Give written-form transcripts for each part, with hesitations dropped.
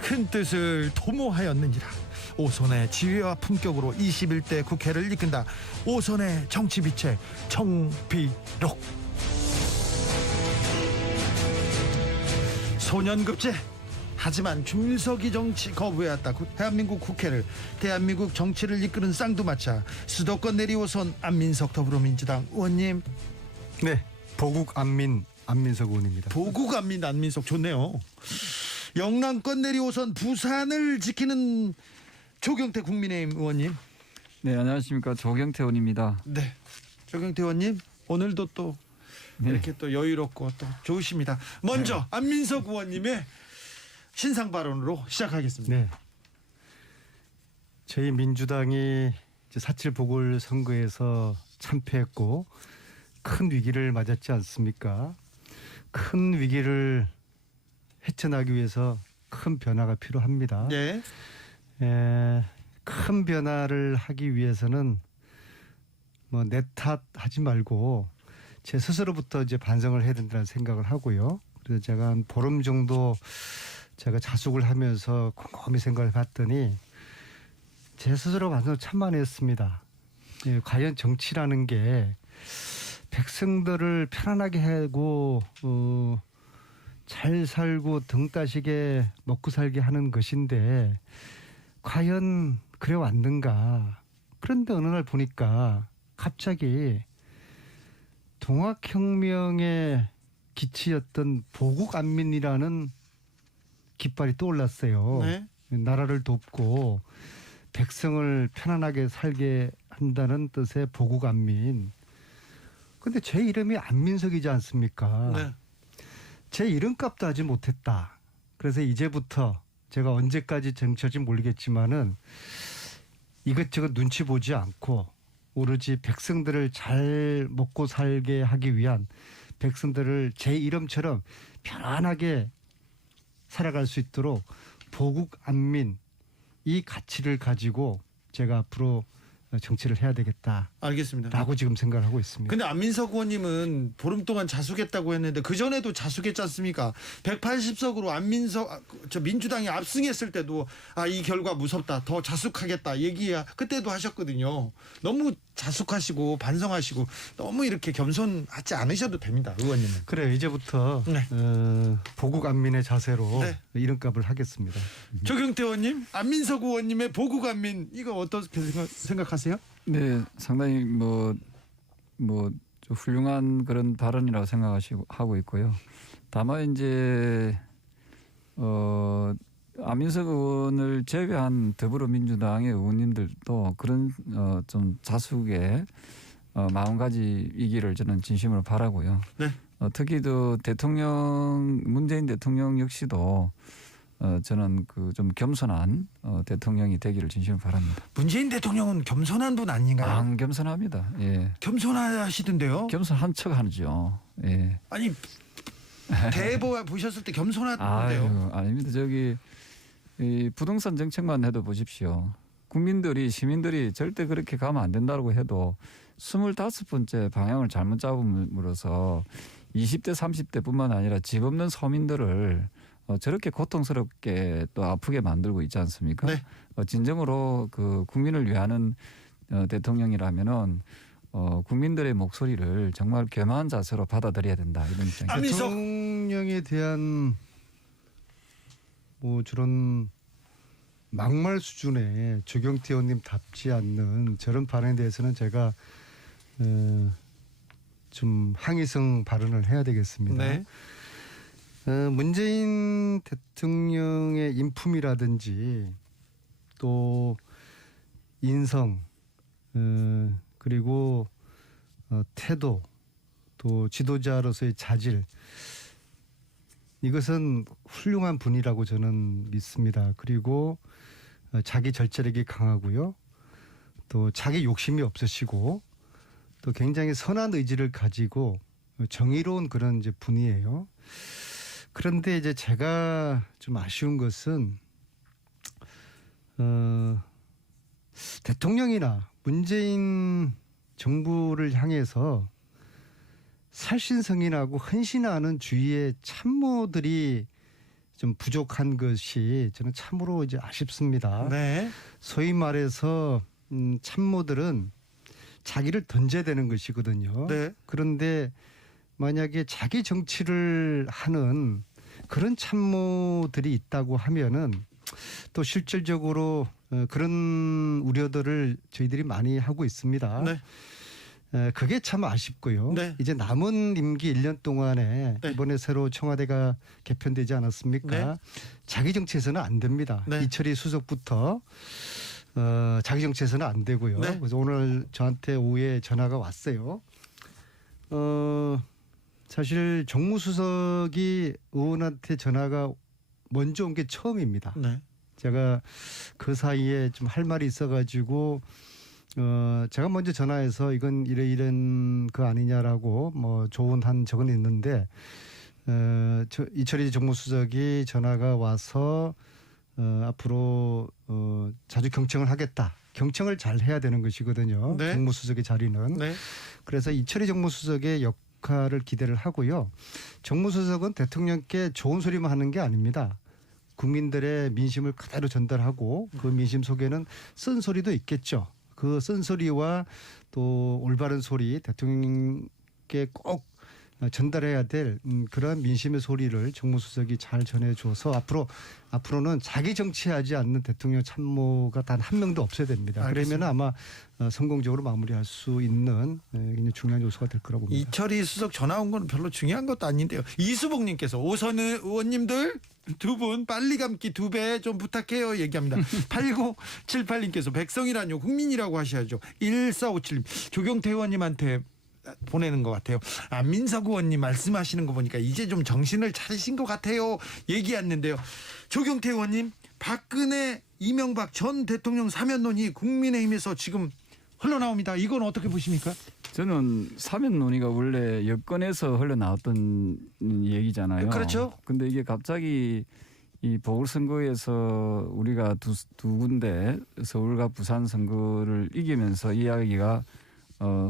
큰 뜻을 도모하였느니라. 오선의 지혜와 품격으로 21대 국회를 이끈다. 오선의 정치비책 정비록. 소년급제. 하지만 준석이 정치 거부해왔다. 대한민국 국회를, 대한민국 정치를 이끄는 쌍두마차 수도권 내리오선 안민석 더불어민주당 의원님. 네, 보국 안민석 의원입니다. 보국 안민석 좋네요. 영남권 내리오선 부산을 지키는 조경태 국민의힘 의원님. 네, 안녕하십니까, 조경태 의원입니다. 네, 조경태 의원님 오늘도 또 이렇게 또 여유롭고 또 좋으십니다. 먼저 안민석 의원님의 신상 발언으로 시작하겠습니다. 네, 저희 민주당이 4.7 보궐선거에서 참패했고 큰 위기를 맞았지 않습니까? 큰 위기를 헤쳐나기 위해서 큰 변화가 필요합니다. 네. 큰 변화를 하기 위해서는 뭐 내 탓하지 말고 제 스스로부터 이제 반성을 해야 된다는 생각을 하고요. 그래서 제가 한 보름 정도 제가 자숙을 하면서 곰곰이 생각을 봤더니 제 스스로 반성을 참 많이 했습니다. 과연 정치라는 게 백성들을 편안하게 하고 잘 살고 등 따시게 먹고 살게 하는 것인데 과연 그래 왔는가. 그런데 어느 날 보니까 갑자기 동학혁명의 기치였던 보국안민이라는 깃발이 떠올랐어요. 네. 나라를 돕고 백성을 편안하게 살게 한다는 뜻의 보국안민. 근데 제 이름이 안민석이지 않습니까? 네. 제 이름값도 하지 못했다. 그래서 이제부터 제가 언제까지 정치할지 모르겠지만은 이것저것 눈치 보지 않고 오로지 백성들을 잘 먹고 살게 하기 위한, 백성들을 제 이름처럼 편안하게 살아갈 수 있도록 보국안민, 이 가치를 가지고 제가 앞으로 정치를 해야 되겠다. 알겠습니다. 라고 지금 생각을 하고 있습니다. 근데 안민석 의원님은 보름 동안 자숙했다고 했는데 그 전에도 자숙했지 않습니까? 180석으로 저 민주당이 압승했을 때도 이 결과 무섭다, 더 자숙하겠다 그때도 하셨거든요. 너무 자숙하시고 반성하시고 너무 이렇게 겸손하지 않으셔도 됩니다, 의원님은. 그래요. 이제부터 네. 보국안민의 자세로 네. 이름값을 하겠습니다. 조경태 의원님, 안민석 의원님의 보국안민 이거 어떻게 생각하세요? 네, 상당히 좀 훌륭한 그런 발언이라고 생각하고 있고요. 다만 이제 안민석 의원을 제외한 더불어민주당의 의원님들도 그런 좀 자숙의 마음가짐이기를 저는 진심으로 바라고요. 네. 특히 또 문재인 대통령 역시도 저는 그 좀 겸손한 대통령이 되기를 진심으로 바랍니다. 문재인 대통령은 겸손한 분 아닌가요? 안 겸손합니다. 예. 겸손하시던데요? 겸손한 척하죠. 예. 아니 대보 보셨을 때 겸손하던데요? 아닙니다. 이 부동산 정책만 해도 보십시오. 시민들이 절대 그렇게 가면 안 된다고 해도 25번째 방향을 잘못 잡음으로써 20대 30대뿐만 아니라 집 없는 서민들을 저렇게 고통스럽게 또 아프게 만들고 있지 않습니까? 네. 진정으로 그 국민을 위하는 대통령이라면은 국민들의 목소리를 정말 겸허한 자세로 받아들여야 된다, 이런 입장입니다. 대통령에 대한 저런 막말 수준의 조경태 의원님답지 않는 저런 발언에 대해서는 제가 좀 항의성 발언을 해야 되겠습니다. 네. 문재인 대통령의 인품이라든지 또 인성, 그리고 태도, 또 지도자로서의 자질, 이것은 훌륭한 분이라고 저는 믿습니다. 그리고 자기 절제력이 강하고요. 또 자기 욕심이 없으시고 또 굉장히 선한 의지를 가지고 정의로운 그런 이제 분이에요. 그런데 이제 제가 좀 아쉬운 것은 대통령이나 문재인 정부를 향해서 살신성인하고 헌신하는 주위의 참모들이 좀 부족한 것이 저는 참으로 이제 아쉽습니다. 네. 소위 말해서 참모들은 자기를 던져야 되는 것이거든요. 네. 그런데 만약에 자기 정치를 하는 그런 참모들이 있다고 하면은 또 실질적으로 그런 우려들을 저희들이 많이 하고 있습니다. 네. 그게 참 아쉽고요. 네. 이제 남은 임기 1년 동안에 네. 이번에 새로 청와대가 개편되지 않았습니까? 네. 자기 정치에서는 안 됩니다. 네. 이철희 수석부터 자기 정치에서는 안 되고요. 네. 그래서 오늘 저한테 오후에 전화가 왔어요. 사실 정무수석이 의원한테 전화가 먼저 온 게 처음입니다. 네. 제가 그 사이에 좀 할 말이 있어가지고 제가 먼저 전화해서 이건 이런 거 아니냐라고 뭐 조언한 적은 있는데 이철희 정무수석이 전화가 와서 앞으로 자주 경청을 하겠다. 경청을 잘 해야 되는 것이거든요. 네. 정무수석의 자리는. 네. 그래서 이철희 정무수석의 역할을 기대를 하고요. 정무수석은 대통령께 좋은 소리만 하는 게 아닙니다. 국민들의 민심을 그대로 전달하고 그 민심 속에는 쓴소리도 있겠죠. 그 쓴소리와 또 올바른 소리 대통령께 꼭 전달해야 될 그런 민심의 소리를 정무수석이 잘 전해줘서 앞으로는 자기 정치하지 않는 대통령 참모가 단 한 명도 없어야 됩니다. 그러면 아마 성공적으로 마무리할 수 있는 중요한 요소가 될 거라고 봅니다. 이철희 수석 전화 온 건 별로 중요한 것도 아닌데요. 이수봉님께서 오선 의원님들 두 분 빨리 감기 2배 좀 부탁해요 얘기합니다. 8978님께서 백성이라뇨 국민이라고 하셔야죠. 1457님 조경태 의원님한테 보내는 것 같아요. 민석 의원님 말씀하시는 거 보니까 이제 좀 정신을 차리신 것 같아요 얘기했는데요. 조경태 의원님 박근혜 이명박 전 대통령 사면론이 국민의힘에서 지금 흘러나옵니다. 이건 어떻게 보십니까? 저는 사면 논의가 원래 여권에서 흘러나왔던 얘기잖아요. 그렇죠. 근데 이게 갑자기 이 보궐선거에서 우리가 두 군데 서울과 부산 선거를 이기면서 이야기가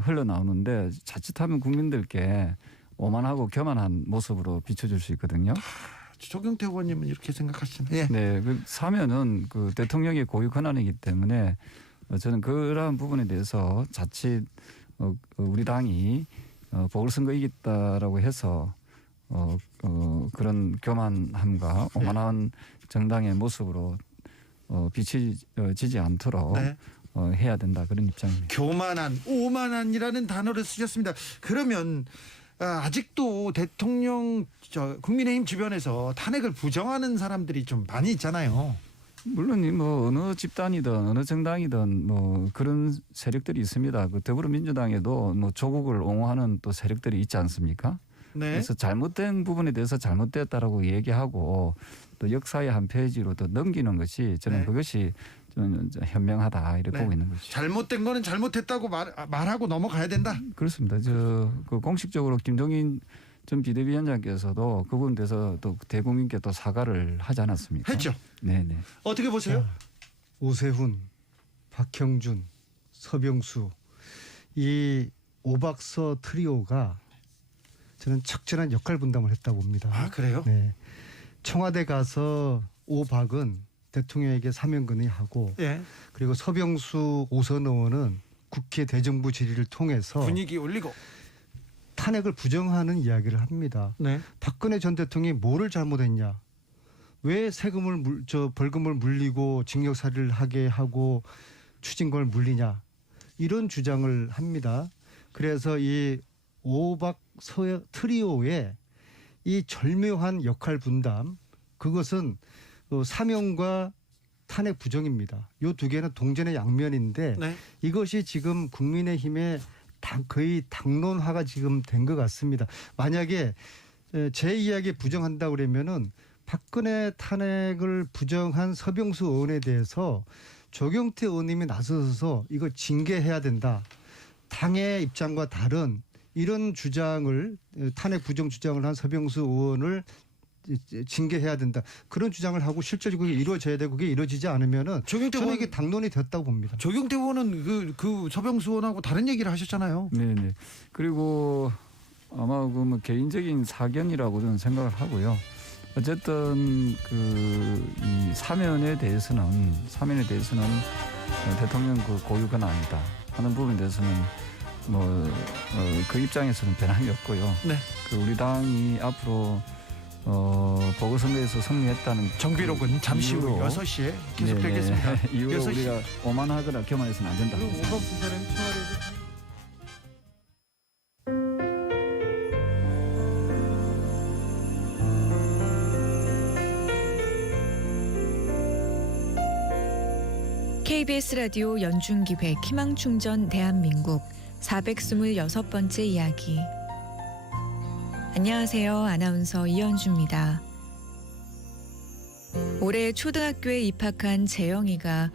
흘러나오는데 자칫하면 국민들께 오만하고 교만한 모습으로 비춰줄 수 있거든요. 조경태 의원님은 이렇게 생각하시나요? 예. 네, 그 사면은 그 대통령의 고유 권한이기 때문에 저는 그러한 부분에 대해서 자칫 우리 당이 보궐선거 이겼다라고 해서 그런 교만함과 오만한 정당의 모습으로 비춰지지 않도록 네. 해야 된다 그런 입장입니다. 교만한, 오만한이라는 단어를 쓰셨습니다. 그러면 아직도 대통령 국민의힘 주변에서 탄핵을 부정하는 사람들이 좀 많이 있잖아요. 물론 뭐 어느 집단이든 어느 정당이든 뭐 그런 세력들이 있습니다. 그 더불어민주당에도 뭐 조국을 옹호하는 또 세력들이 있지 않습니까? 네. 그래서 잘못된 부분에 대해서 잘못됐다라고 얘기하고 또 역사의 한 페이지로 또 넘기는 것이 저는 네. 그것이 좀 현명하다 이렇게 네. 보고 있는 거죠. 잘못된 거는 잘못했다고 말하고 넘어가야 된다. 그렇습니다. 그 공식적으로 김종인 전 비대위원장께서도 그분에 대해서 또 대국민께 또 사과를 하지 않았습니까? 했죠. 네네. 어떻게 보세요? 오세훈, 박형준, 서병수 이 오박서 트리오가 저는 적절한 역할 분담을 했다고 봅니다. 아 그래요? 네. 청와대 가서 오박은 대통령에게 사면 건의하고 예. 그리고 서병수 오선 의원은 국회 대정부 질의를 통해서 분위기 올리고. 탄핵을 부정하는 이야기를 합니다. 네. 박근혜 전 대통령이 뭐를 잘못했냐? 왜 세금을 벌금을 물리고 징역살이를 하게 하고 추징금을 물리냐? 이런 주장을 합니다. 그래서 이 오박 트리오의 이 절묘한 역할 분담 그것은 사명과 탄핵 부정입니다. 이 두 개는 동전의 양면인데 네. 이것이 지금 국민의힘의 거의 당론화가 지금 된 것 같습니다. 만약에 제 이야기에 부정한다 그러면은 박근혜 탄핵을 부정한 서병수 의원에 대해서 조경태 의원님이 나서서 이거 징계해야 된다. 당의 입장과 다른 이런 주장을 탄핵 부정 주장을 한 서병수 의원을 징계해야 된다. 그런 주장을 하고 실질적으로 이루어져야 되고 그게 이루어지지 않으면은 조경태 저는 의원 이게 당론이 됐다고 봅니다. 조경태 의원은 그 서병수 의원하고 다른 얘기를 하셨잖아요. 네네. 그리고 아마 그 뭐 개인적인 사견이라고 저는 생각을 하고요. 어쨌든 이 사면에 대해서는 대통령 그 고유가 아니다 하는 부분에 대해서는 그 입장에서는 변함이 없고요. 네. 우리 당이 앞으로 보궐선거에서 승리했다는 정비록은 잠시 후 이유로 6시에 계속 되겠습니다. 이후로 6시. 우리가 오만하거나 교만해서는 안 된다. 그럼 오박 수사는 청와대에서 KBS 라디오 연중기획 희망충전 대한민국 426번째 이야기. 안녕하세요. 아나운서 이현주입니다. 올해 초등학교에 입학한 재영이가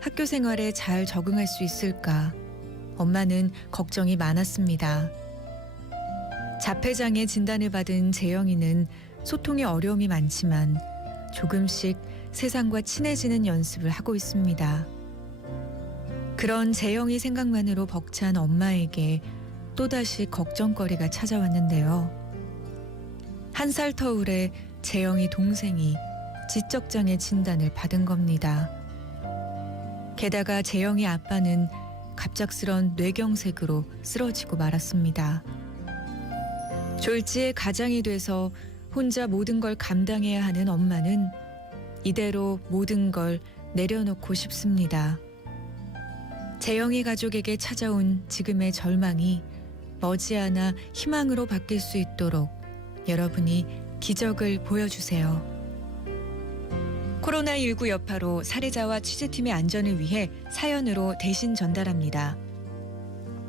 학교 생활에 잘 적응할 수 있을까? 엄마는 걱정이 많았습니다. 자폐장애 진단을 받은 재영이는 소통에 어려움이 많지만 조금씩 세상과 친해지는 연습을 하고 있습니다. 그런 재영이 생각만으로 벅찬 엄마에게 또다시 걱정거리가 찾아왔는데요. 1살 터울의 재영이 동생이 지적장애 진단을 받은 겁니다. 게다가 재영이 아빠는 갑작스런 뇌경색으로 쓰러지고 말았습니다. 졸지에 가장이 돼서 혼자 모든 걸 감당해야 하는 엄마는 이대로 모든 걸 내려놓고 싶습니다. 재영이 가족에게 찾아온 지금의 절망이 머지않아 희망으로 바뀔 수 있도록 여러분이 기적을 보여주세요. 코로나19 여파로 사례자와 취재팀의 안전을 위해 사연으로 대신 전달합니다.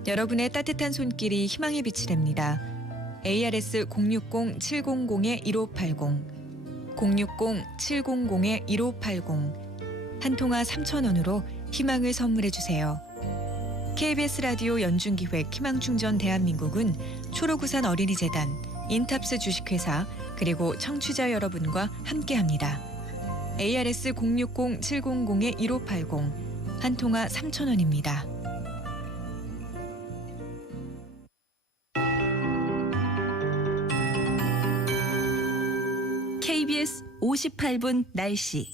여러분의 따뜻한 손길이 희망의 빛이 됩니다. ARS 060-700-1580 060-700-1580 한 통화 3,000원으로 희망을 선물해 주세요. KBS 라디오 연중기획 희망충전 대한민국은 초록우산 어린이재단, 인탑스 주식회사 그리고 청취자 여러분과 함께합니다. ARS 060-700-1580 한 통화 3,000원입니다. KBS 58분 날씨.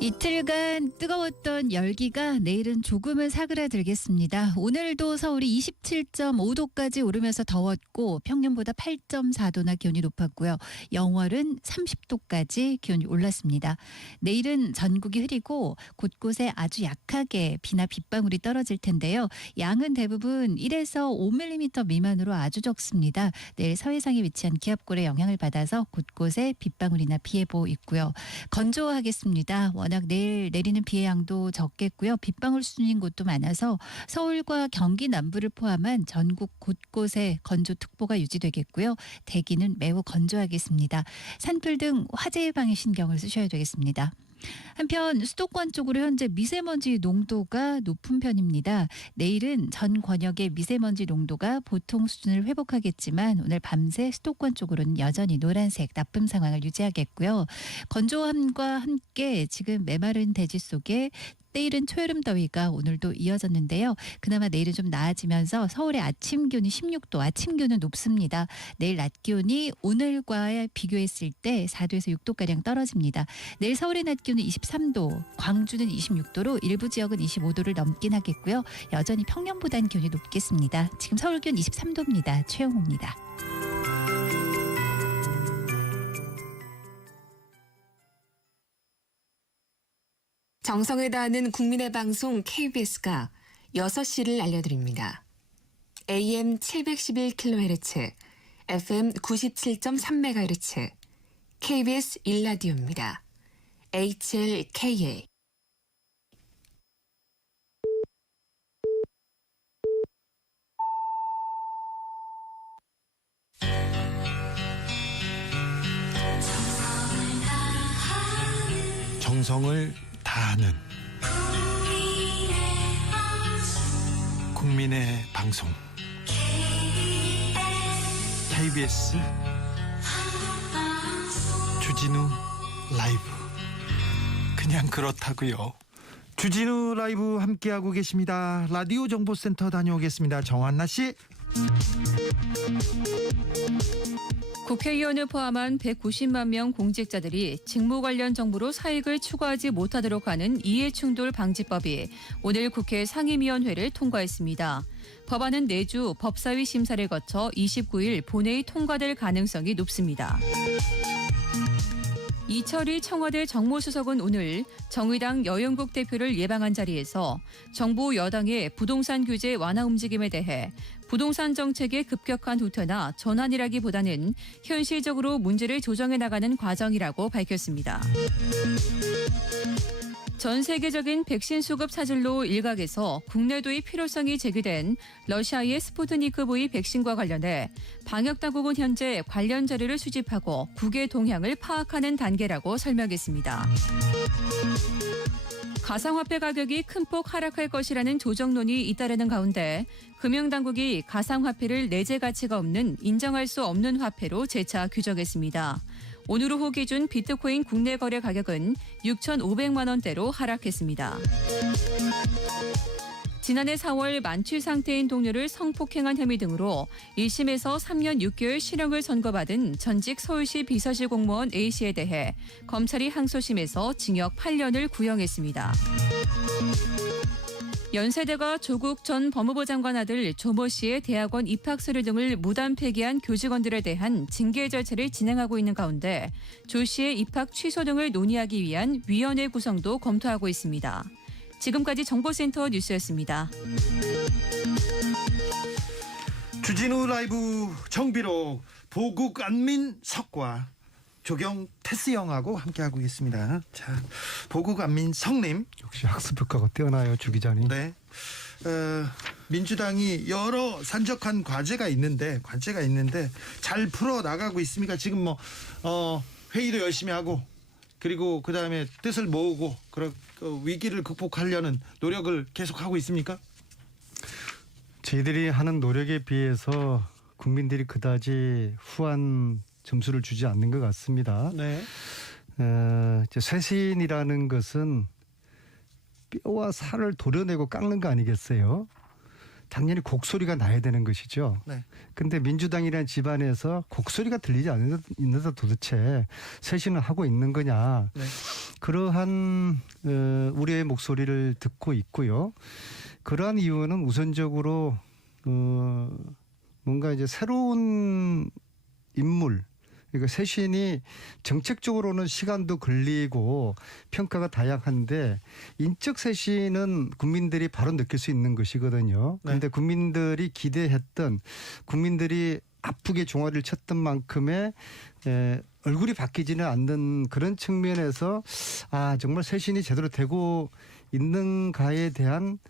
이틀간 뜨거웠던 열기가 내일은 조금은 사그라들겠습니다. 오늘도 서울이 27.5도까지 오르면서 더웠고 평년보다 8.4도나 기온이 높았고요. 영월은 30도까지 기온이 올랐습니다. 내일은 전국이 흐리고 곳곳에 아주 약하게 비나 빗방울이 떨어질 텐데요. 양은 대부분 1에서 5mm 미만으로 아주 적습니다. 내일 서해상에 위치한 기압골의 영향을 받아서 곳곳에 빗방울이나 비 예보 있고요. 건조하겠습니다. 워낙 내일 내리는 비의 양도 적겠고요. 빗방울 수준인 곳도 많아서 서울과 경기 남부를 포함한 전국 곳곳에 건조특보가 유지되겠고요. 대기는 매우 건조하겠습니다. 산불 등 화재 예방에 신경을 쓰셔야 되겠습니다. 한편 수도권 쪽으로 현재 미세먼지 농도가 높은 편입니다. 내일은 전 권역의 미세먼지 농도가 보통 수준을 회복하겠지만 오늘 밤새 수도권 쪽으로는 여전히 노란색 나쁨 상황을 유지하겠고요. 건조함과 함께 지금 메마른 대지 속에 내일은 초여름 더위가 오늘도 이어졌는데요. 그나마 내일은 좀 나아지면서 서울의 아침 기온이 16도, 아침 기온은 높습니다. 내일 낮 기온이 오늘과 비교했을 때 4도에서 6도가량 떨어집니다. 내일 서울의 낮 기온은 23도, 광주는 26도로 일부 지역은 25도를 넘긴 하겠고요. 여전히 평년보다는 기온이 높겠습니다. 지금 서울 기온 23도입니다. 최영호입니다. 정성을 다하는 국민의 방송 KBS가 6시를 알려드립니다. AM 711kHz, FM 97.3MHz, KBS 1라디오입니다. HLKA. 정성을 다하는 국민의 방송 KBS 주진우 라이브. 그냥 그렇다고요. 주진우 라이브 함께하고 계십니다. 라디오 정보센터 다녀오겠습니다. 정한나 씨. 국회의원을 포함한 190만 명 공직자들이 직무 관련 정보로 사익을 추구하지 못하도록 하는 이해충돌 방지법이 오늘 국회 상임위원회를 통과했습니다. 법안은 내주 법사위 심사를 거쳐 29일 본회의 통과될 가능성이 높습니다. 이철희 청와대 정무수석은 오늘 정의당 여영국 대표를 예방한 자리에서 정부 여당의 부동산 규제 완화 움직임에 대해 부동산 정책의 급격한 후퇴나 전환이라기보다는 현실적으로 문제를 조정해 나가는 과정이라고 밝혔습니다. 전 세계적인 백신 수급 차질로 일각에서 국내 도입 필요성이 제기된 러시아의 스푸트니크 V 백신과 관련해 방역당국은 현재 관련 자료를 수집하고 국외 동향을 파악하는 단계라고 설명했습니다. 가상화폐 가격이 큰 폭 하락할 것이라는 조정론이 잇따르는 가운데 금융당국이 가상화폐를 내재 가치가 없는 인정할 수 없는 화폐로 재차 규정했습니다. 오늘 오후 기준 비트코인 국내 거래 가격은 6,500만 원대로 하락했습니다. 지난해 4월 만취 상태인 동료를 성폭행한 혐의 등으로 1심에서 3년 6개월 실형을 선고받은 전직 서울시 비서실 공무원 A씨에 대해 검찰이 항소심에서 징역 8년을 구형했습니다. 연세대가 조국 전 법무부 장관 아들 조모 씨의 대학원 입학 서류 등을 무단 폐기한 교직원들에 대한 징계 절차를 진행하고 있는 가운데 조 씨의 입학 취소 등을 논의하기 위한 위원회 구성도 검토하고 있습니다. 지금까지 정보센터 뉴스였습니다. 주진우 라이브 정비록 보국 안민석과 조경 테스영하고 함께하고 있습니다. 자, 보국 안민석님. 역시 학습 효과가 뛰어나요, 주 기자님. 네. 민주당이 여러 산적한 과제가 있는데 잘 풀어 나가고 있습니까? 지금 회의도 열심히 하고 그리고 그 다음에 뜻을 모으고 위기를 극복하려는 노력을 계속하고 있습니까? 저희들이 하는 노력에 비해서 국민들이 그다지 후한 점수를 주지 않는 것 같습니다. 네. 이제 쇄신이라는 것은 뼈와 살을 도려내고 깎는 거 아니겠어요? 당연히 곡소리가 나야 되는 것이죠. 네. 근데 민주당이라는 집안에서 곡소리가 들리지 않는다 도대체 쇄신을 하고 있는 거냐. 네. 그러한 우리의 목소리를 듣고 있고요. 그러한 이유는 우선적으로 뭔가 이제 새로운 인물, 그러니까 쇄신이 정책적으로는 시간도 걸리고 평가가 다양한데 인적 쇄신은 국민들이 바로 느낄 수 있는 것이거든요. 그런데 국민들이 기대했던, 국민들이 아프게 종아리를 쳤던 만큼의 얼굴이 바뀌지는 않는 그런 측면에서 정말 쇄신이 제대로 되고 있는가에 대한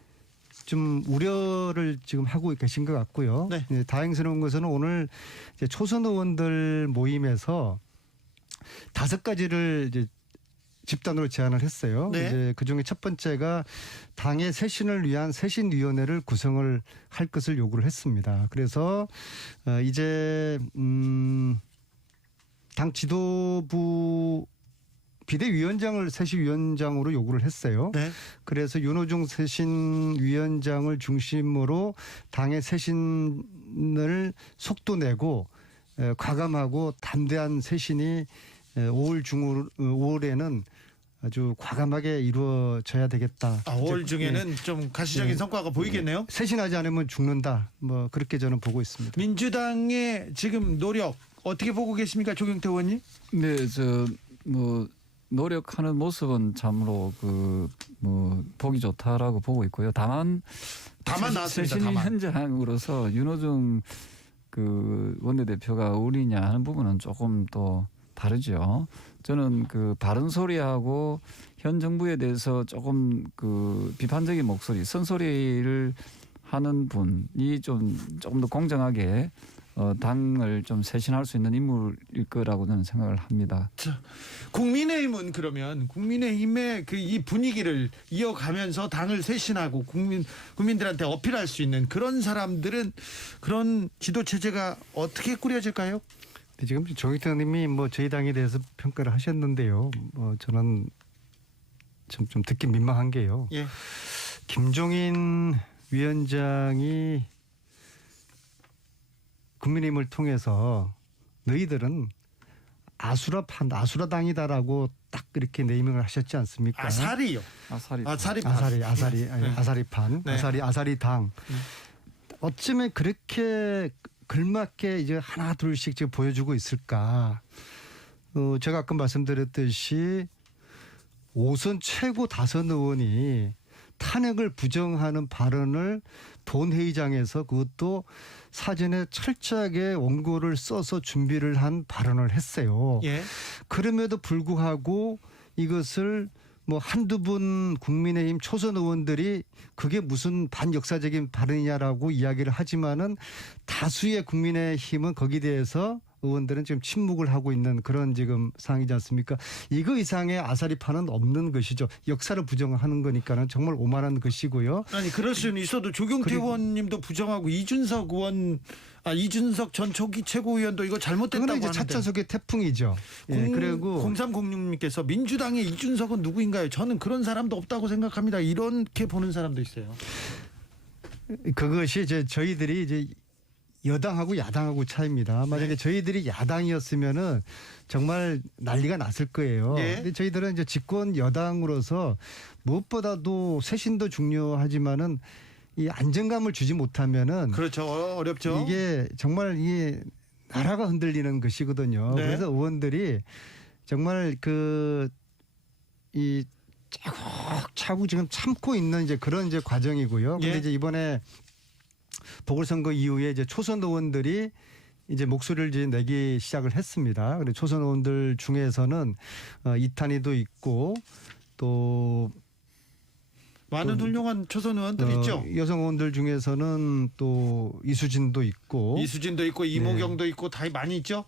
좀 우려를 지금 하고 계신 것 같고요. 네. 다행스러운 것은 오늘 이제 초선 의원들 모임에서 5가지를 이제 집단으로 제안을 했어요. 네. 이제 그 중에 첫 번째가 당의 쇄신을 위한 쇄신위원회를 구성을 할 것을 요구를 했습니다. 그래서 이제 당 지도부 비대위원장을 쇄신위원장으로 요구를 했어요. 네. 그래서 윤호중 쇄신위원장을 중심으로 당의 쇄신을 속도내고 과감하고 담대한 쇄신이 5월에는 아주 과감하게 이루어져야 되겠다. 5월 중에는 좀 가시적인 성과가 보이겠네요. 쇄신하지 않으면 죽는다. 그렇게 저는 보고 있습니다. 민주당의 지금 노력 어떻게 보고 계십니까, 조경태 의원님? 네, 노력하는 모습은 참으로 보기 좋다라고 보고 있고요. 다만 나왔습니다. 쇄신 다만. 현장으로서 윤호중 원내대표가 어울리냐 하는 부분은 조금 또 다르죠. 저는 바른 소리하고 현 정부에 대해서 조금 비판적인 목소리, 쓴소리를 하는 분이 조금 더 공정하게 당을 좀 쇄신할 수 있는 인물일 거라고 저는 생각을 합니다. 자, 국민의힘은 그러면 국민의힘의 이 분위기를 이어가면서 당을 쇄신하고 국민들한테 어필할 수 있는 그런 사람들은 그런 지도 체제가 어떻게 꾸려질까요? 지금 조경태 의원님이 저희 당에 대해서 평가를 하셨는데요. 저는 좀 듣기 민망한 게요. 예. 김종인 위원장이 국민의힘을 통해서 너희들은 아수라당이다라고 딱 이렇게 네이밍을 하셨지 않습니까? 아사리요. 아사리판. 아사리판, 네. 아사리당. 어쩌면 그렇게 걸맞게 이제 하나 둘씩 지금 보여주고 있을까? 제가 아까 말씀드렸듯이 5선 최고 다선 의원이 탄핵을 부정하는 발언을 본회의장에서 그것도 사전에 철저하게 원고를 써서 준비를 한 발언을 했어요. 예. 그럼에도 불구하고 이것을 뭐 한두 분 국민의힘 초선 의원들이 그게 무슨 반역사적인 발언이냐라고 이야기를 하지만은 다수의 국민의힘은 거기에 대해서 의원들은 지금 침묵을 하고 있는 그런 지금 상황이지 않습니까? 이거 이상의 아사리판은 없는 것이죠. 역사를 부정하는 거니까는 정말 오만한 것이고요. 아니 그럴 수는 있어도 조경태 의원님도 부정하고 이준석 전 초기 최고위원도 이거 잘못됐다고 그건 이제 하는데. 차차 속의 태풍이죠. 예, 그리고 0306님께서 민주당의 이준석은 누구인가요? 저는 그런 사람도 없다고 생각합니다. 이렇게 보는 사람도 있어요. 그것이 이제 저희들이 이제 여당하고 야당하고 차이입니다. 만약에 저희들이 야당이었으면은 정말 난리가 났을 거예요. 예. 근데 저희들은 이제 집권 여당으로서 무엇보다도 쇄신도 중요하지만은 이 안정감을 주지 못하면은 그렇죠. 어렵죠. 이게 정말 이 나라가 흔들리는 것이거든요. 네. 그래서 의원들이 정말 이 차곡차곡 지금 참고 있는 이제 그런 이제 과정이고요. 근데 예. 이제 이번에 보궐선거 이후에 이제 초선 의원들이 이제 목소리를 이제 내기 시작을 했습니다. 그런데 초선 의원들 중에서는 이탄희도 있고 또 많은 훌륭한 초선 의원들 있죠. 여성 의원들 중에서는 또 이수진도 있고 이수진도 있고 이모경도 있고 다 많이 있죠.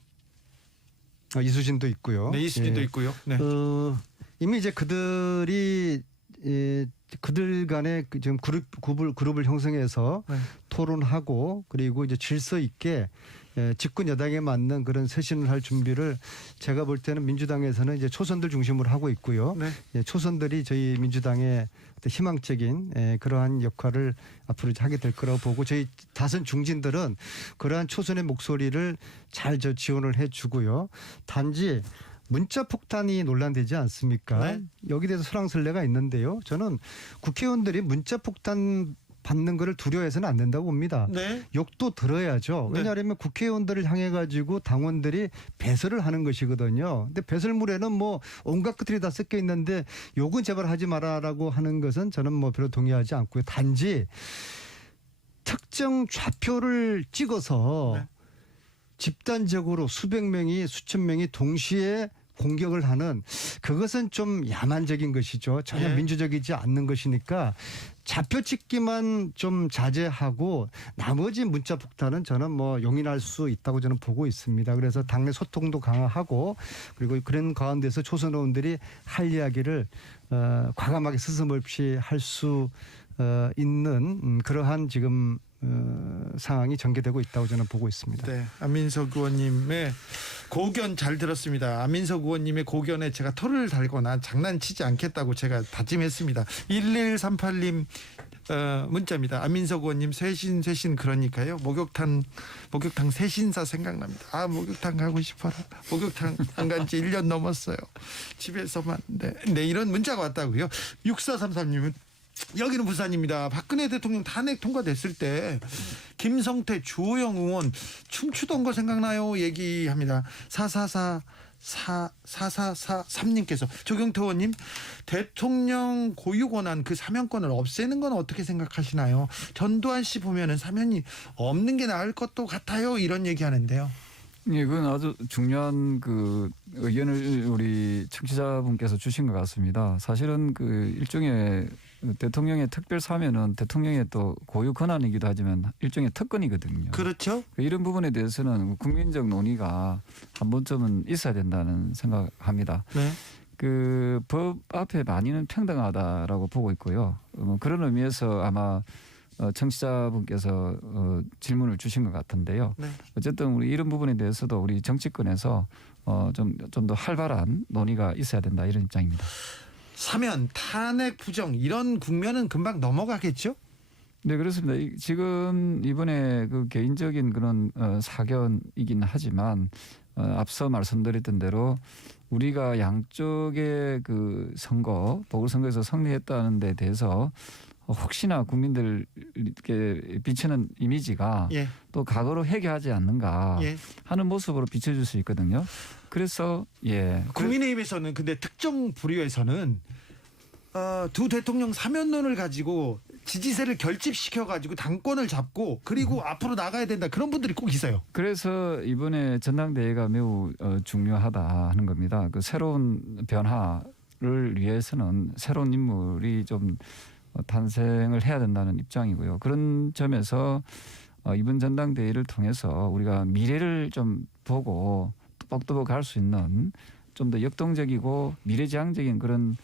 이수진도 있고요. 네, 이수진도 예. 있고요. 네. 이미 이제 그들이 그들 간에 지금 그룹을 형성해서 네. 토론하고 그리고 이제 질서 있게 집권 여당에 맞는 그런 쇄신을 할 준비를 제가 볼 때는 민주당에서는 이제 초선들 중심으로 하고 있고요. 네. 초선들이 저희 민주당의 어떤 희망적인 그러한 역할을 앞으로 하게 될 거라고 보고 저희 다선 중진들은 그러한 초선의 목소리를 잘 지원을 해주고요. 단지 문자 폭탄이 논란되지 않습니까? 네. 여기 대해서 설왕설래가 있는데요. 저는 국회의원들이 문자 폭탄 받는 거를 두려워해서는 안 된다고 봅니다. 네. 욕도 들어야죠. 네. 왜냐하면 국회의원들을 향해 가지고 당원들이 배설을 하는 것이거든요. 근데 배설물에는 뭐 온갖 것들이 다 섞여 있는데 욕은 제발 하지 마라라고 하는 것은 저는 뭐 별로 동의하지 않고요. 단지 특정 좌표를 찍어서 네. 집단적으로 수백 명이 수천 명이 동시에 공격을 하는 그것은 좀 야만적인 것이죠. 전혀 예. 민주적이지 않는 것이니까 좌표 찍기만 좀 자제하고 나머지 문자 폭탄은 저는 뭐 용인할 수 있다고 저는 보고 있습니다. 그래서 당내 소통도 강화하고 그리고 그런 가운데서 초선 의원들이 할 이야기를 과감하게 스스럼없이 할 수 있는 그러한 지금 상황이 전개되고 있다고 저는 보고 있습니다. 네, 안민석 의원님의 고견 잘 들었습니다. 안민석 의원님의 고견에 제가 토를 달거나 장난치지 않겠다고 제가 다짐했습니다. 1138님 문자입니다. 안민석 의원님 쇄신 그러니까요. 목욕탕 쇄신사 생각납니다. 아, 목욕탕 가고 싶어라. 목욕탕 안 간 지 1년 넘었어요. 집에서만. 네, 이런 문자가 왔다고요. 6433님은 여기는 부산입니다. 박근혜 대통령 탄핵 통과됐을 때 김성태, 주호영 의원 춤추던 거 생각나요? 얘기합니다. 4443님께서 조경태 의원님 대통령 고유 권한 그 사면권을 없애는 건 어떻게 생각하시나요? 전두환 씨 보면은 사면이 없는 게 나을 것도 같아요. 이런 얘기하는데요. 예, 그건 아주 중요한 그 의견을 우리 청취자분께서 주신 것 같습니다. 사실은 그 일종의 대통령의 특별 사면은 대통령의 또 고유 권한이기도 하지만 일종의 특권이거든요. 그렇죠. 이런 부분에 대해서는 국민적 논의가 한 번쯤은 있어야 된다는 생각합니다. 네. 그 법 앞에 만인은 평등하다라고 보고 있고요. 그런 의미에서 아마 청취자분께서 질문을 주신 것 같은데요. 네. 어쨌든 우리 이런 부분에 대해서도 우리 정치권에서 좀 더 활발한 논의가 있어야 된다 이런 입장입니다. 사면, 탄핵 부정 이런 국면은 금방 넘어가겠죠? 네, 그렇습니다. 지금 이번에 그 개인적인 그런 사견이긴 하지만 앞서 말씀드렸던 대로 우리가 양쪽의 그 선거 보궐선거에서 승리했다는 데 대해서 혹시나 국민들께 비치는 이미지가 예. 또 과거로 회귀하지 않는가 예. 하는 모습으로 비춰줄 수 있거든요. 그래서 국민의힘에서는 근데 특정 부류에서는 두 대통령 사면론을 가지고 지지세를 결집시켜 가지고 당권을 잡고 그리고 앞으로 나가야 된다 그런 분들이 꼭 있어요. 그래서 이번에 전당대회가 매우 중요하다 하는 겁니다. 그 새로운 변화를 위해서는 새로운 인물이 좀 탄생을 해야 된다는 입장이고요. 그런 점에서 이번 전당대회를 통해서 우리가 미래를 좀 보고 뚜벅뚜벅 갈 수 있는 좀 더 역동적이고 미래지향적인 그런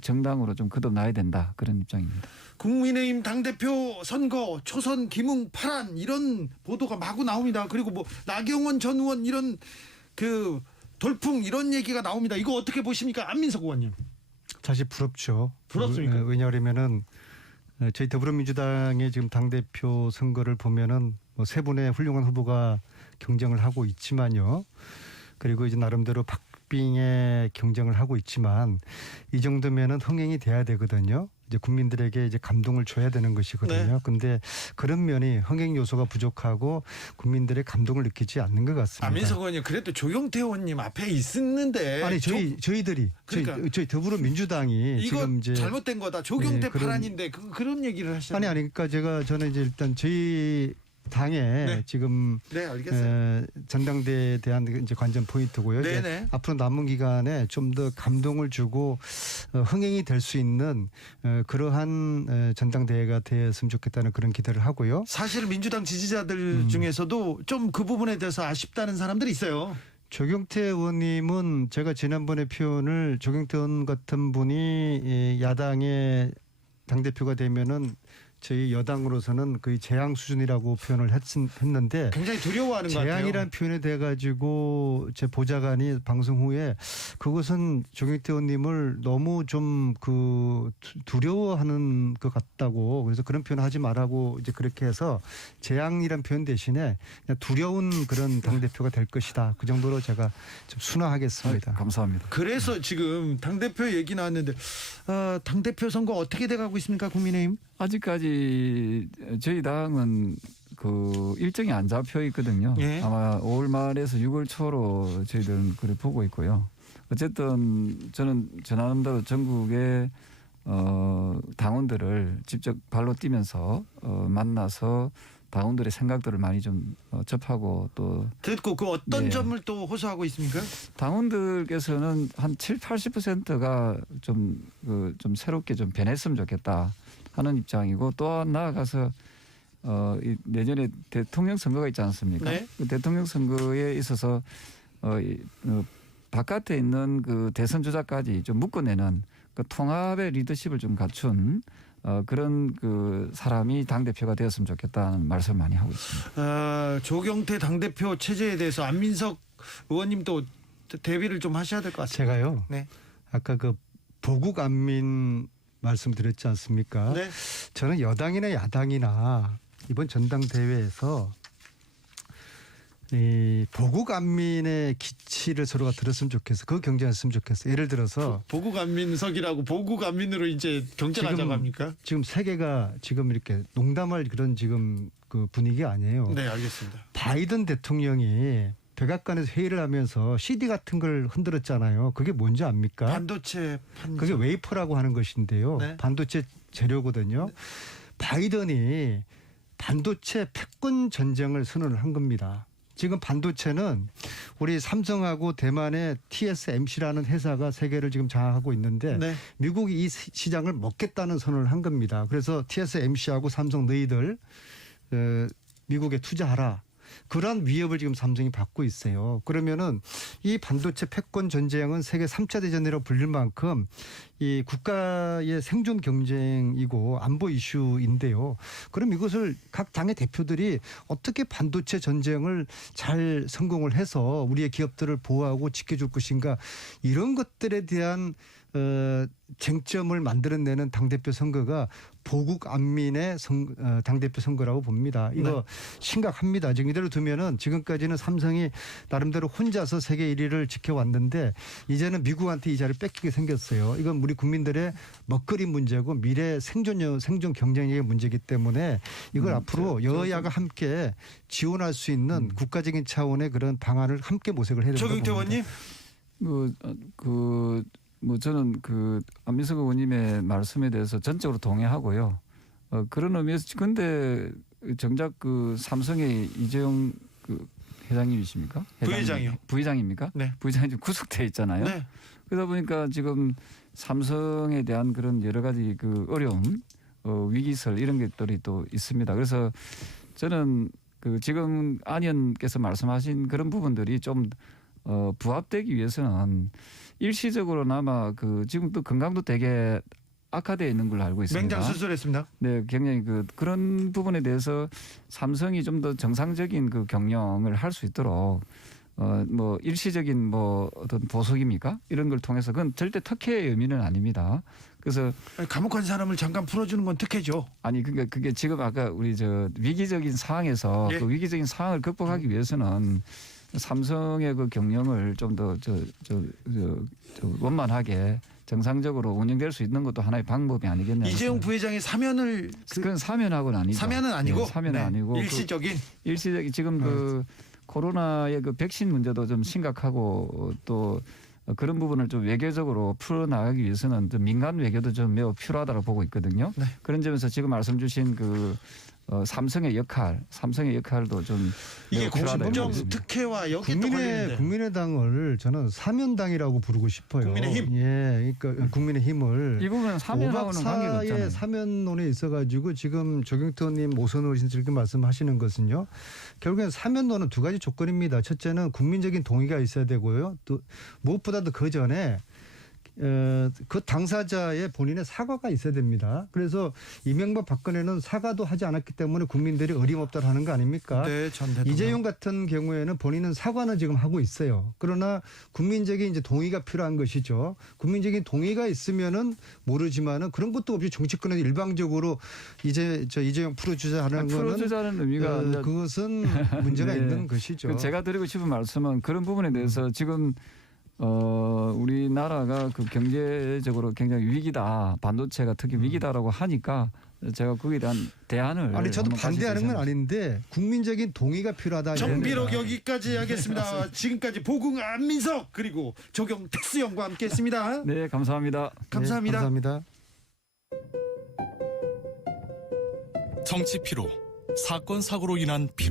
정당으로 좀 거듭나야 된다 그런 입장입니다. 국민의힘 당대표 선거 초선 김웅 파란 이런 보도가 마구 나옵니다. 그리고 뭐 나경원 전 의원 이런 그 돌풍 이런 얘기가 나옵니다. 이거 어떻게 보십니까? 안민석 의원님. 사실 부럽죠. 부럽습니까? 왜냐하면은 저희 더불어민주당의 지금 당대표 선거를 보면은 뭐 세 분의 훌륭한 후보가 경쟁을 하고 있지만요. 그리고 이제 나름대로 박빙의 경쟁을 하고 있지만 이 정도면은 흥행이 돼야 되거든요. 이제 국민들에게 이제 감동을 줘야 되는 것이거든요. 네. 근데 그런 면이 흥행 요소가 부족하고 국민들의 감동을 느끼지 않는 것 같습니다. 안민석 의원님 그래도 조경태 의원님 앞에 있었는데 아니 저희들이 그러니까 저희 더불어민주당이 이거 지금 이제 잘못된 거다. 조경태 네, 그런- 파란인데 그런 얘기를 하시잖아요. 아니 그러니까 저는 이제 일단 저희 당에 네. 지금 네, 알겠어요. 전당대회에 대한 이제 관전 포인트고요. 이제 네네. 앞으로 남은 기간에 좀 더 감동을 주고 흥행이 될 수 있는 그러한 전당대회가 되었으면 좋겠다는 그런 기대를 하고요. 사실 민주당 지지자들 중에서도 좀 그 부분에 대해서 아쉽다는 사람들이 있어요. 조경태 의원님은 제가 지난번에 표현을 조경태 의원 같은 분이 야당의 당대표가 되면은 저희 여당으로서는 거의 재앙 수준이라고 표현을 했는데 굉장히 두려워하는 것 같아요. 재앙이라는 표현에 대해 가지고 제 보좌관이 방송 후에 그것은 조경태 의원님을 너무 좀 그 두려워하는 것 같다고 그래서 그런 표현 하지 말라고 이제 그렇게 해서 재앙이란 표현 대신에 그냥 두려운 그런 당대표가 될 것이다. 그 정도로 제가 좀 순화하겠습니다. 감사합니다. 그래서 지금 당대표 얘기 나왔는데 당대표 선거 어떻게 돼가고 있습니까? 국민의힘? 아직까지 저희 당은 그 일정이 안 잡혀 있거든요. 예. 아마 5월 말에서 6월 초로 저희들은 그래 보고 있고요. 어쨌든 저는 전남도 전국의 당원들을 직접 발로 뛰면서 만나서 당원들의 생각들을 많이 좀 접하고 또 듣고 그 어떤 네. 점을 또 호소하고 있습니까? 당원들께서는 한 70~80%가 좀 새롭게 좀 변했으면 좋겠다 하는 입장이고 또 나아가서 내년에 대통령 선거가 있지 않습니까? 네. 그 대통령 선거에 있어서 바깥에 있는 그 대선 주자까지 좀 묶어내는 그 통합의 리더십을 좀 갖춘 그런 그 사람이 당 대표가 되었으면 좋겠다는 말씀을 많이 하고 있습니다. 조경태 당대표 체제에 대해서 안민석 의원님도 대비를 좀 하셔야 될 것 같습니다. 제가요. 네. 아까 그 보국 안민 말씀드렸지 않습니까? 네. 저는 여당이나 야당이나 이번 전당대회에서 이 보국 안민의 기치를 서로가 들었으면 좋겠어. 그 경쟁했으면 좋겠어. 예를 들어서 보국 안민석이라고 보국 안민으로 이제 경쟁하자고 지금 합니까? 지금 세계가 지금 이렇게 농담할 그런 지금 그 분위기 아니에요. 네, 알겠습니다. 바이든 대통령이 백악관에서 회의를 하면서 CD 같은 걸 흔들었잖아요. 그게 뭔지 압니까? 반도체 판정. 그게 웨이퍼라고 하는 것인데요. 네. 반도체 재료거든요. 바이든이 반도체 패권 전쟁을 선언을 한 겁니다. 지금 반도체는 우리 삼성하고 대만의 TSMC라는 회사가 세계를 지금 장악하고 있는데 네. 미국이 이 시장을 먹겠다는 선언을 한 겁니다. 그래서 TSMC하고 삼성 너희들 미국에 투자하라. 그러한 위협을 지금 삼성이 받고 있어요. 그러면은 이 반도체 패권 전쟁은 세계 3차 대전이라고 불릴 만큼 이 국가의 생존 경쟁이고 안보 이슈인데요. 그럼 이것을 각 당의 대표들이 어떻게 반도체 전쟁을 잘 성공을 해서 우리의 기업들을 보호하고 지켜줄 것인가 이런 것들에 대한 쟁점을 만들어내는 당대표 선거가 보국 안민의 당대표 선거라고 봅니다. 이거 심각합니다. 지금 이대로 두면은 지금까지는 삼성이 나름대로 혼자서 세계 1위를 지켜왔는데 이제는 미국한테 이 자리를 뺏기게 생겼어요. 이건 우리 국민들의 먹거리 문제고 미래 생존 경쟁력의 문제이기 때문에 이걸 앞으로 여야가 함께 지원할 수 있는 국가적인 차원의 그런 방안을 함께 모색을 해야 된다고 조경태 봅니다. 의원님. 저는 안민석 의원님의 말씀에 대해서 전적으로 동의하고요. 그런 의미에서 근데 정작 삼성의 이재용 회장님이십니까? 부회장이요. 부회장입니까? 네. 부회장이 지금 구속돼 있잖아요. 네. 그러다 보니까 지금 삼성에 대한 그런 여러 가지 어려움, 위기설 이런 것들이 또 있습니다. 그래서 저는 지금 안 의원께서 말씀하신 그런 부분들이 좀 부합되기 위해서는 일시적으로나마 지금 또 건강도 되게 악화되어 있는 걸로 알고 있습니다. 맹장 수술했습니다. 네, 굉장히 그런 부분에 대해서 삼성이 좀 더 정상적인 경영을 할 수 있도록 일시적인 어떤 보석입니까? 이런 걸 통해서 그건 절대 특혜의 의미는 아닙니다. 그래서 감옥한 사람을 잠깐 풀어주는 건 특혜죠. 아니 그러니까 그게 지금 아까 우리 위기적인 상황에서 예. 그 위기적인 상황을 극복하기 위해서는 삼성의 경영을 좀 더 원만하게 정상적으로 운영될 수 있는 것도 하나의 방법이 아니겠냐. 이재용 부회장의 사면을 그건 사면하고는 아니죠. 사면은 아니고 네, 사면은 아니고 일시적인 일시적인 지금 코로나의 백신 문제도 좀 심각하고 또 그런 부분을 좀 외교적으로 풀어나가기 위해서는 좀 민간 외교도 좀 매우 필요하다고 보고 있거든요. 네. 그런 점에서 지금 말씀 주신 삼성의 역할도 좀 이게 매우 필요하다 공정 이렇게 보겠습니다. 특혜와 여기에 또 걸리는데 국민의당을 저는 사면당이라고 부르고 싶어요. 국민의힘? 예, 그러니까 국민의힘을 이 부분은 사면하고는 관계가 5박 4의 없잖아요. 사면론에 있어가지고 지금 조경태 의원님 오선 의원님들 이렇게 말씀하시는 것은요. 결국엔 사면론은 두 가지 조건입니다. 첫째는 국민적인 동의가 있어야 되고요. 또 무엇보다도 그 전에 그 당사자의 본인의 사과가 있어야 됩니다. 그래서 이명박 박근혜는 사과도 하지 않았기 때문에 국민들이 어림없다 하는 거 아닙니까? 네, 전 대통령. 이재용 같은 경우에는 본인은 사과는 지금 하고 있어요. 그러나 국민적인 이제 동의가 필요한 것이죠. 국민적인 동의가 있으면은 모르지만은 그런 것도 없이 정치권에서 일방적으로 이재용 풀어주자 하는 거는 풀어주자는 의미가 아니라 그것은 문제가 네. 있는 것이죠. 제가 드리고 싶은 말씀은 그런 부분에 대해서 지금 우리나라가 경제적으로 굉장히 위기다. 반도체가 특히 위기다라고 하니까 제가 거기에 대한 대안을 아니 저도 한번 반대하는 건 가지고 아닌데 국민적인 동의가 필요하다. 정비록 여기까지 하겠습니다. 지금까지 보궁 안민석 그리고 조경택 의원과 함께했습니다. 네, 감사합니다. 감사합니다. 네, 감사합니다. 정치 피로, 사건 사고로 인한 피로,